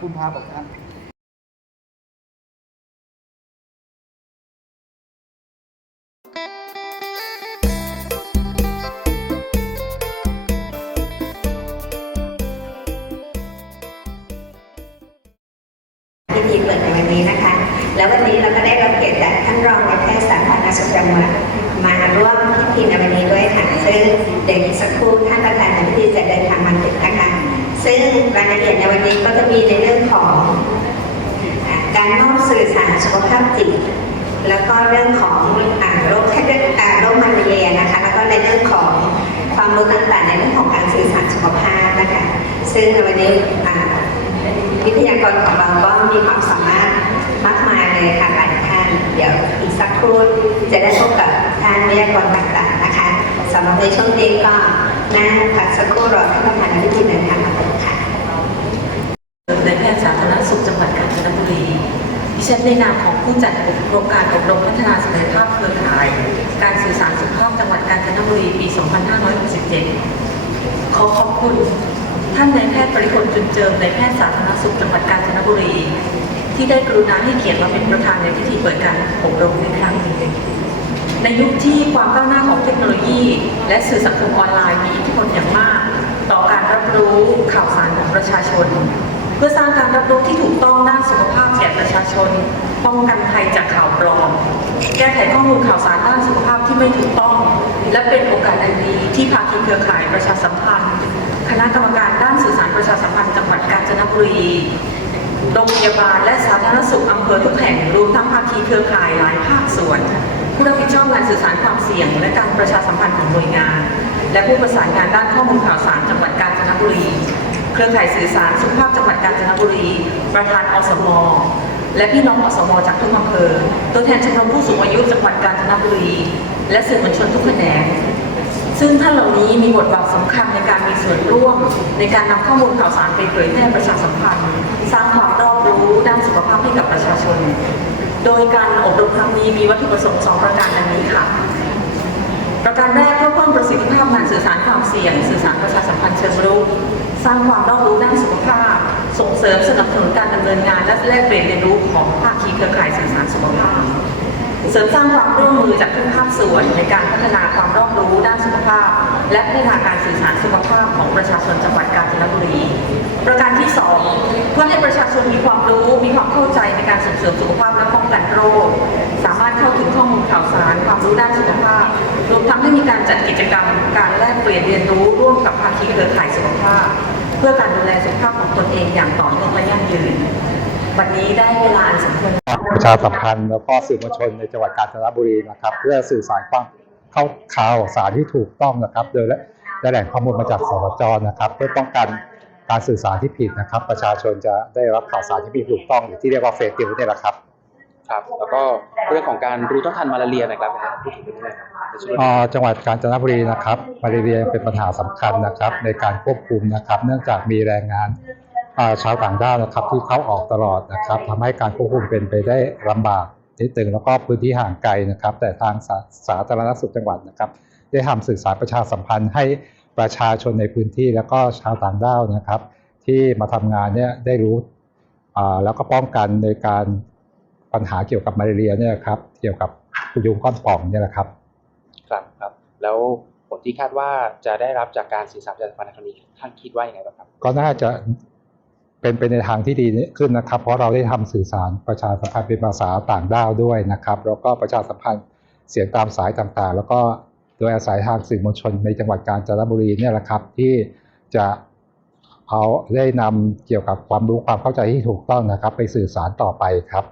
คุณพาบอกท่านพิธีเปิดในวันนี้นะคะ แล้ววันนี้เราก็ได้รับเกียรติจากท่านรองนายแพทย์สาธารณสุขจังหวัดมาร่วมพิธีในวันนี้ด้วยค่ะซึ่ง ซึ่งรายละเอียดในวันนี้ก็จะมีในเรื่องของการมอบสื่อสารสุขภาพจิต แล้วก็เรื่องของโรคแค่เรื่องโรคมาลาเรียนะคะ แล้วก็ในเรื่องของความรู้ต่างๆ ในเรื่องของการสื่อสารสุขภาพนะคะ ซึ่งในวันนี้วิทยากรของเราก็มีความสามารถมากมายเลยค่ะหลายท่าน เดี๋ยวอีกสักครู่จะได้พบกับท่านวิทยากรต่างๆ นะคะสำหรับในช่วงนี้ก็นั่งพักสักครู่รอท่านประธานในพิธีเดินทางมาถึงค่ะ ในแพทย์สาธารณสุขจังหวัดกาญจนบุรี ดิ ฉันในนามของผู้จัดโครงการอบรมพัฒนาศักยภาพเครือข่าย การสื่อสารสุขภาพจังหวัดกาญจนบุรีปี 2567 ขอขอบคุณท่านนายแพทย์ปริพลจุนเจิมในายแพทย์สาธารณสุขจังหวัดกาญจนบุรี ที่ได้กรุณาให้เกียรติมาเป็นประธานในพิธีเปิดการอบรมในครั้งนี้ในยุคที่ความก้าวหน้าของเทคโนโลยี และสื่อสังคมออนไลน์มีอิทธิพลอย่างมาก ต่อการรับรู้ข่าวสารของประชาชน เพื่อสร้างการรับรู้ที่ถูกต้องด้านสุขภาพ ประชาชน ป้องกันภัยจากข่าวปลอม แก้ไขข้อมูลข่าวสารด้านสุขภาพที่ไม่ถูกต้อง และเป็นโอกาสอันดีที่ภาคีเครือข่ายประชาสัมพันธ์ คณะกรรมการด้านสื่อสารประชาสัมพันธ์จังหวัดกาญจนบุรีโรงพยาบาลและสาธารณสุขอำเภอทุกแห่งรวมทั้งภาคีเครือข่ายหลายภาคส่วนผู้รับผิดชอบงานสื่อสารความเสี่ยง และการประชาสัมพันธ์ของหน่วยงาน และผู้ประสานงานด้านข้อมูลข่าวสารจังหวัดกาญจนบุรี เครือข่ายสื่อสารสุขภาพจังหวัดกาญจนบุรี ประธานอสม และพี่น้องอสม จากทุกอำเภอ ตัวแทนชมรมผู้สูงอายุจังหวัดกาญจนบุรี และสื่อมวลชนทุกแขนงซึ่งท่านเหล่านี้มีบทบาทสำคัญในการมีส่วนร่วม ในการนำข้อมูลข่าวสารไปเผยแพร่ประชาสัมพันธ์ สร้างความรอบรู้ด้านสุขภาพให้กับประชาชน โดยการอบรมครั้งนี้มีวัตถุประสงค์สองประการดังนี้ค่ะ ประการแรกเพื่อเพิ่มประสิทธิภาพงานสื่อสารความเสี่ยง สื่อสารประชาสัมพันธ์เชิงรุก สร้างความรอบรู้ด้านสุขภาพ ส่งเสริมสนับสนุนการดำเนินงาน และแลกเปลี่ยนเรียนรู้ของภาคีเครือข่ายสื่อสารสุขภาพ เสริมสร้างความร่วมมือจากทุกภาคส่วนในการพัฒนาความรอบรู้ด้านสุขภาพ และพัฒนาการสื่อสารสุขภาพของประชาชนจังหวัดกาญจนบุรี ประการที่สองเพื่อให้ประชาชนมีความรู้มีความเข้าใจในการส่งเสริมสุขภาพและป้องกันโรค สามารถเข้าถึงข้อมูลข่าวสารความรู้ด้านสุขภาพรวมทั้งให้มีการจัดกิจกรรมการแลกเปลี่ยนเรียนรู้ร่วมกับภาคีเครือข่ายสุขภาพ เพื่อการดูแลสุขภาพของตนเองอย่างต่อเนื่องและยั่งยืน วันนี้ได้เวลาอันสมควรประชาสัมพันธ์แล้วก็สื่อมวลชนในจังหวัดกาญจนบุรีนะครับ เพื่อสื่อสารความเข้าข่าวสารที่ถูกต้องนะครับ โดยและได้แหล่งข้อมูลมาจากสวจนะครับ เพื่อป้องกันการสื่อสารที่ผิดนะครับ ประชาชนจะได้รับข่าวสารที่ม่ถูกต้องหรือที่เรียกว่าเฟกนิวส์เนี่ยแหละครับ ครับ แล้วก็เรื่องของการรู้เท่าทันมาลาเรียนะครับพูดถึงเรื่องนี้นะครับในช่วงอ่าจังหวัดกาญจนบุรีนะครับมาลาเรียเป็นปัญหาสำคัญนะครับ ในการควบคุมนะครับ เนื่องจากมีแรงงานอ่าชาวต่างด้าวนะครับ ที่เข้าออกตลอดนะครับทำให้การควบคุมเป็นไปได้ลำบากนิดนึงแล้วก็พื้นที่ห่างไกลนะครับ แต่ทางสาสาธารณสุขจังหวัดนะครับ ได้ทำสื่อสารประชาสัมพันธ์ให้ประชาชนในพื้นที่แล้วก็ชาวต่างด้าวนะครับ ที่มาทำงานเนี่ยได้รู้อ่าแล้วก็ป้องกันในการ ปัญหาเกี่ยวกับมาลาเรียเนี่ยครับเกี่ยวกับยุงก้อนป่องเนี่ยนะครับครับครับ แล้วผลที่คาดว่าจะได้รับจากการสื่อสารประชาสัมพันธ์ในครั้งนี้ท่านคิดว่าอย่างไรบ้างครับ ก็น่าจะเป็นไปในทางที่ดีขึ้นนะครับ เพราะเราได้ทำสื่อสารประชาสัมพันธ์เป็นภาษาต่างด้าวด้วยนะครับ แล้วก็ประชาสัมพันธ์เสียงตามสายต่างๆ แล้วก็โดยอาศัยทางสื่อมวลชนในจังหวัดกาญจนบุรีเนี่ยแหละครับ ที่จะเอาได้นำเกี่ยวกับความรู้ความเข้าใจที่ถูกต้องนะครับ ไปสื่อสารต่อไปครับ